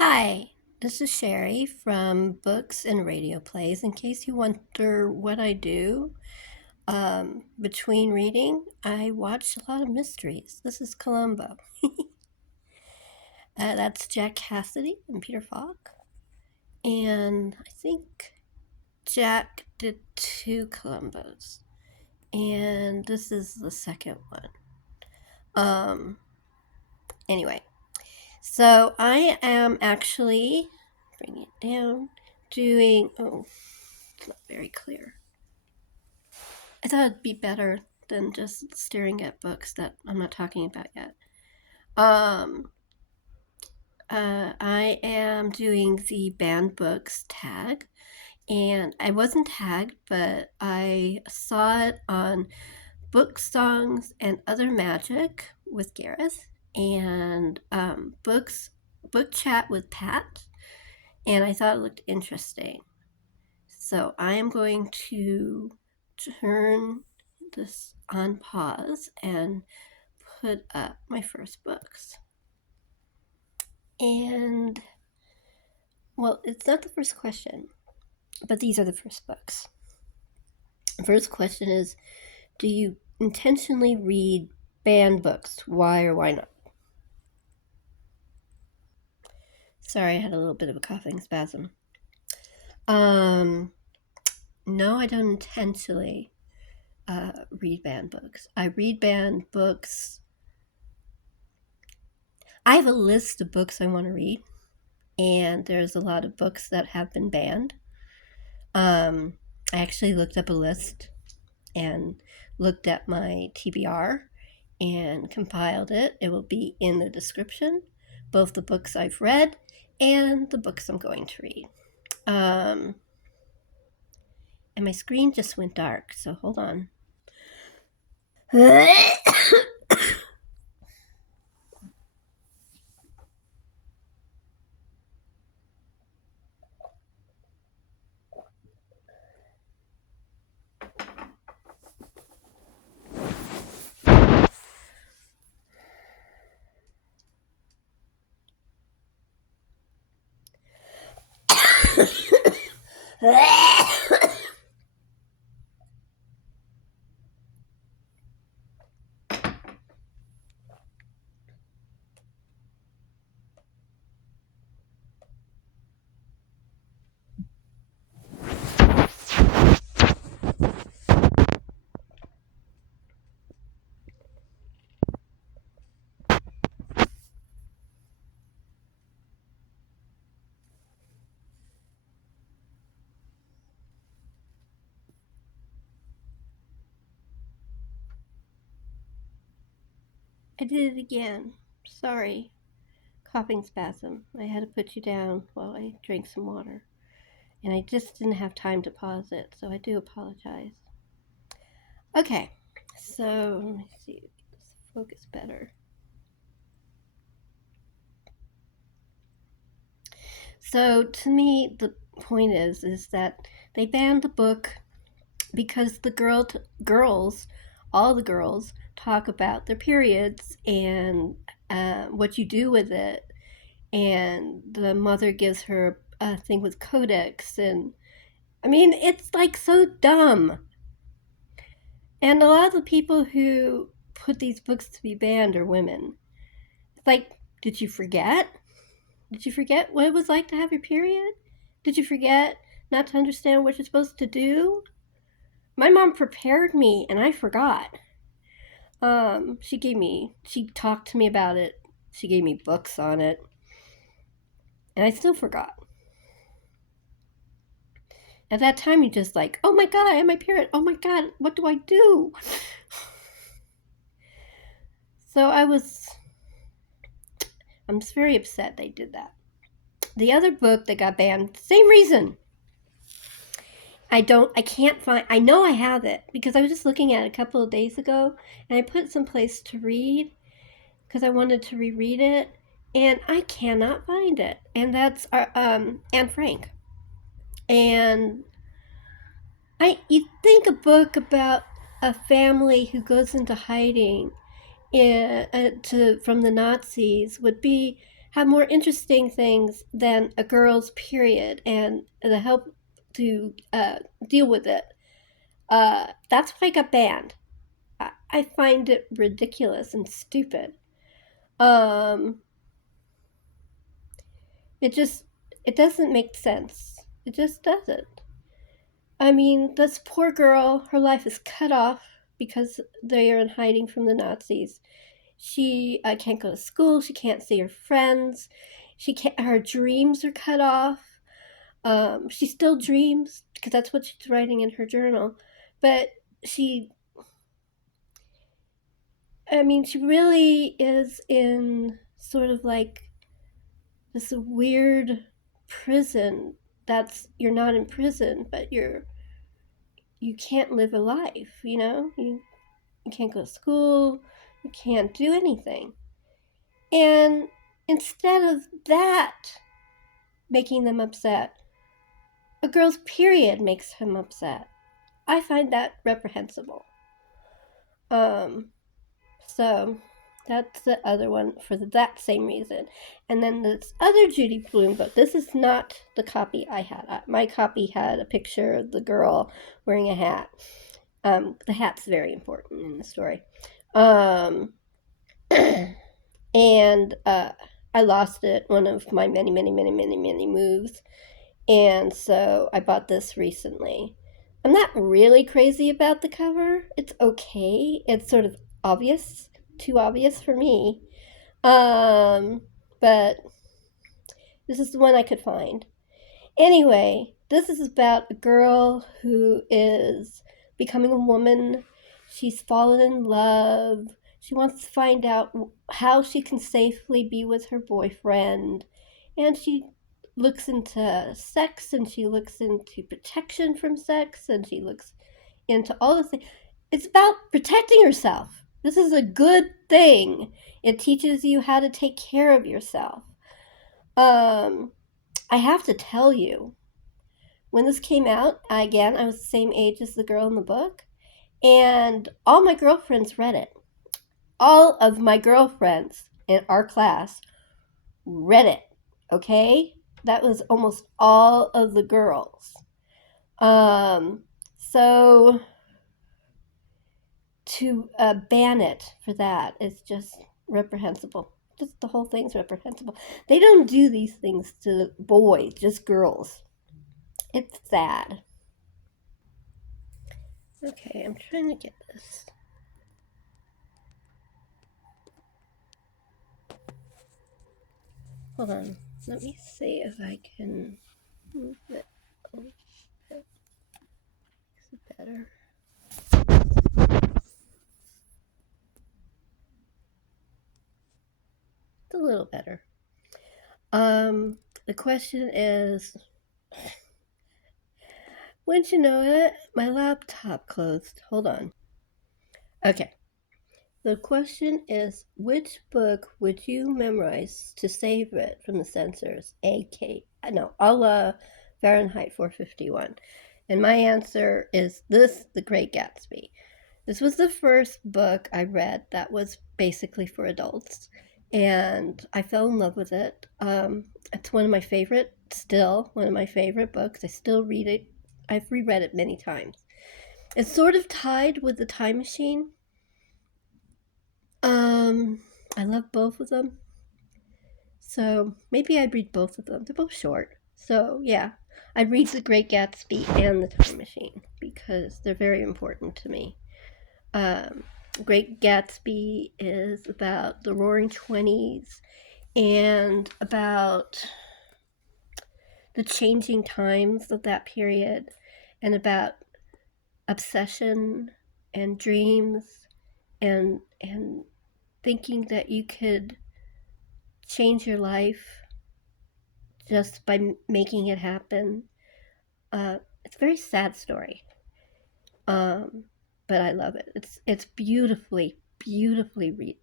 Hi, this is Sherry from Books and Radio Plays. In case you wonder what I do between reading, I watch a lot of mysteries. This is Columbo. That's Jack Cassidy and Peter Falk. And I think Jack did two Columbos. And this is the second one. Anyway, so I am actually, bring it down, doing, it's not very clear. I thought it'd be better than just staring at books that I'm not talking about yet. I am doing the banned books tag, and I wasn't tagged, but I saw it on Book Songs and Other Magic with Gareth, and book chat with Pat, and I thought it looked interesting. So I am going to turn this on pause and put up my first books. And, well, it's not the first question, but these are the first books. The first question is, do you intentionally read banned books? Why or why not? Sorry, I had a little bit of a coughing spasm. No, I don't intentionally read banned books. I read banned books. I have a list of books I want to read, and there's a lot of books that have been banned. I actually looked up a list and looked at my TBR and compiled it. It will be in the description, both the books I've read and the books I'm going to read. And my screen just went dark, so hold on. I did it again. Sorry. Coughing spasm. I had to put you down while I drank some water. And I just didn't have time to pause it, so I do apologize. Okay, so let me see. Let's focus better. So to me, the point is that they banned the book because the girls, all the girls, talk about their periods and what you do with it, and the mother gives her a thing with codex, and I mean it's like so dumb. And a lot of the people who put these books to be banned are women. It's like, did you forget? Did you forget what it was like to have your period? Did you forget not to understand what you're supposed to do? My mom prepared me and I forgot. She talked to me about it. She gave me books on it. And I still forgot. At that time, you're just like, oh my God, I have my period. Oh my God, what do I do? So I'm just very upset they did that. The other book that got banned, same reason. I can't find, I know I have it because I was just looking at it a couple of days ago and I put it someplace to read because I wanted to reread it and I cannot find it. And that's Anne Frank. And you'd think a book about a family who goes into hiding from the Nazis would be have more interesting things than a girl's period and the help to deal with it. That's why I got banned. I find it ridiculous and stupid. Um, it just it doesn't make sense. It just doesn't. I mean, this poor girl, her life is cut off because they are in hiding from the Nazis. She can't go to school. She can't see her friends. She can't. Her dreams are cut off. She still dreams because that's what she's writing in her journal. But she, I mean, she really is in sort of like this weird prison. That's you're not in prison, but you can't live a life. You can't go to school. You can't do anything. And instead of that making them upset, a girl's period makes him upset. I find that reprehensible. Um, so that's the other one for that same reason. And then this other Judy Blume book. This is not the copy I had. My copy had a picture of the girl wearing a hat. The hat's very important in the story. And I lost it, one of my many, many, many, many, many moves. And so I bought this recently. I'm not really crazy about the cover. It's okay. It's sort of obvious, too obvious for me. But this is the one I could find. Anyway, this is about a girl who is becoming a woman. She's fallen in love. She wants to find out how she can safely be with her boyfriend. And she looks into sex, and she looks into protection from sex, and she looks into all the things. It's about protecting yourself. This is a good thing. It teaches you how to take care of yourself. I have to tell you, when this came out, again, I was the same age as the girl in the book, and all my girlfriends read it. All of my girlfriends in our class read it, okay? That was almost all of the girls. So to ban it for that is just reprehensible. Just the whole thing's reprehensible. They don't do these things to boys, just girls. It's sad. Okay, I'm trying to get this. Hold on. Let me see if I can move it a little bit. Is it better? It's a little better. The question is, wouldn't you know it? My laptop closed. Hold on. Okay. The question is, which book would you memorize to save it from the censors? A la Fahrenheit 451. And my answer is this, The Great Gatsby. This was the first book I read that was basically for adults, and I fell in love with it. It's one of my favorite books. I still read it. I've reread it many times. It's sort of tied with The Time Machine. I love both of them. So maybe I'd read both of them. They're both short. So yeah, I'd read The Great Gatsby and The Time Machine because they're very important to me. Great Gatsby is about the Roaring Twenties and about the changing times of that period, and about obsession and dreams and thinking that you could change your life just by making it happen. It's a very sad story, but I love it. It's beautifully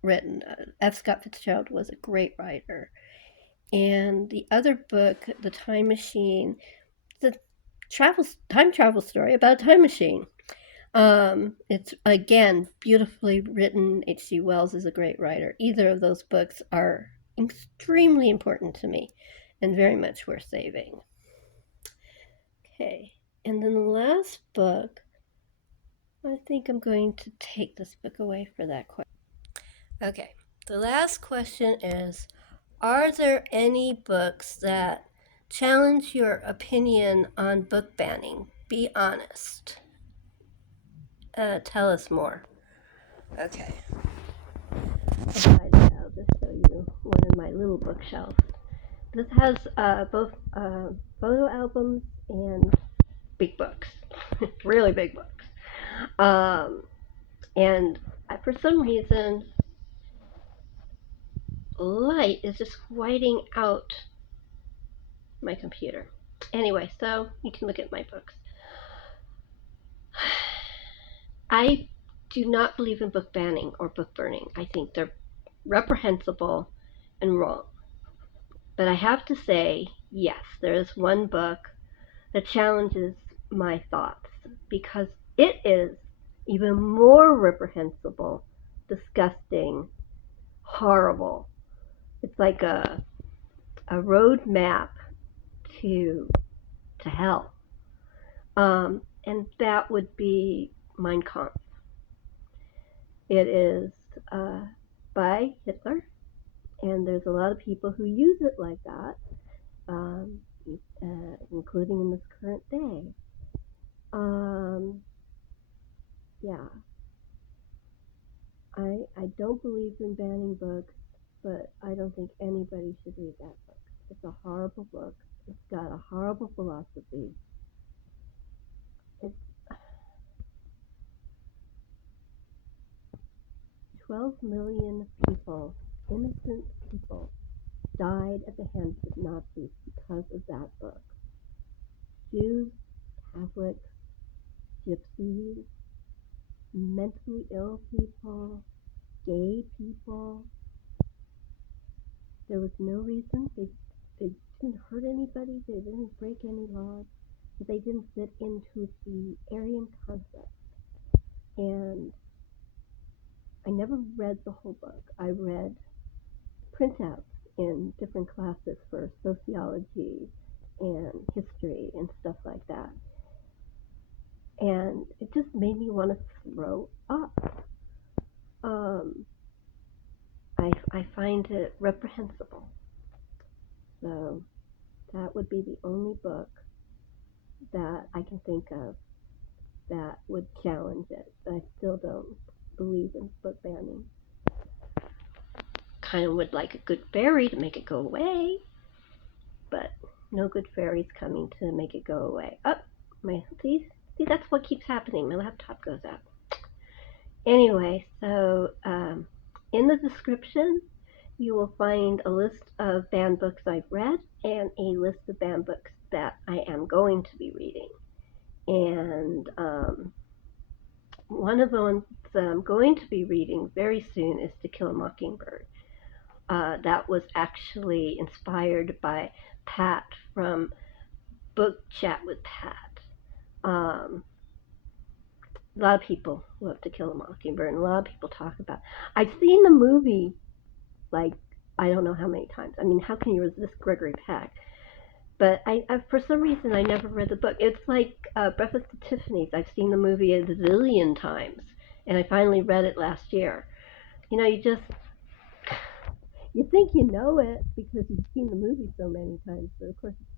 written. F. Scott Fitzgerald was a great writer. And the other book, The Time Machine, it's a time travel story about a time machine. It's again beautifully written. H.G. Wells is a great writer. Either of those books are extremely important to me and very much worth saving. Okay, and then the last book, I think I'm going to take this book away for that question. Okay, the last question is, are there any books that challenge your opinion on book banning? Be honest. Tell us more. Okay. I'll just show you one of my little bookshelves. This has both photo albums and big books, really big books. And for some reason, light is just whiting out my computer. Anyway, so you can look at my books. I do not believe in book banning or book burning. I think they're reprehensible and wrong. But I have to say, yes, there is one book that challenges my thoughts because it is even more reprehensible, disgusting, horrible. It's like a road map to hell. And that would be Mein Kampf. It is by Hitler, and there's a lot of people who use it like that, including in this current day. Yeah, I don't believe in banning books, but I don't think anybody should read that book. It's a horrible book. It's got a horrible philosophy. It's 12 million people, innocent people, died at the hands of Nazis because of that book. Jews, Catholics, gypsies, mentally ill people, gay people. There was no reason. They didn't hurt anybody. They didn't break any laws. But they didn't fit into the Aryan concept. And I never read the whole book. I read printouts in different classes for sociology and history and stuff like that. And it just made me want to throw up. I find it reprehensible. So that would be the only book that I can think of that would challenge it. I still don't believe in book banning. Kind of would like a good fairy to make it go away, but no good fairy's coming to make it go away. See, that's what keeps happening. My laptop goes out. Anyway, so in the description, you will find a list of banned books I've read and a list of banned books that I am going to be reading. And one of the ones that I'm going to be reading very soon is To Kill a Mockingbird. That was actually inspired by Pat from Book Chat with Pat. A lot of people love To Kill a Mockingbird, and a lot of people talk about it. I've seen the movie, like, I don't know how many times. I mean, how can you resist Gregory Peck? But I for some reason, I never read the book. It's like Breakfast at Tiffany's. I've seen the movie a zillion times, and I finally read it last year. You know, you think you know it because you've seen the movie so many times, but of course it's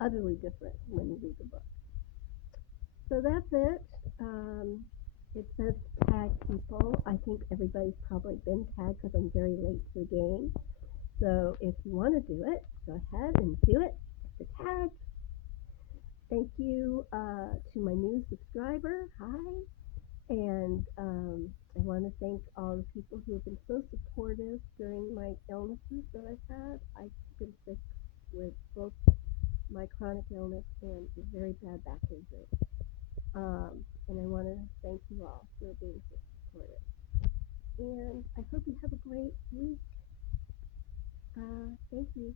utterly different when you read the book. So that's it. It says tag people. I think everybody's probably been tagged because I'm very late to the game. So if you want to do it, go ahead and do it. The tag. Thank you to my new subscriber. Hi. And I want to thank all the people who have been so supportive during my illnesses that I've had. I've been sick with both my chronic illness and a very bad back injury. And I want to thank you all for being so supportive. And I hope you have a great week. Thank you.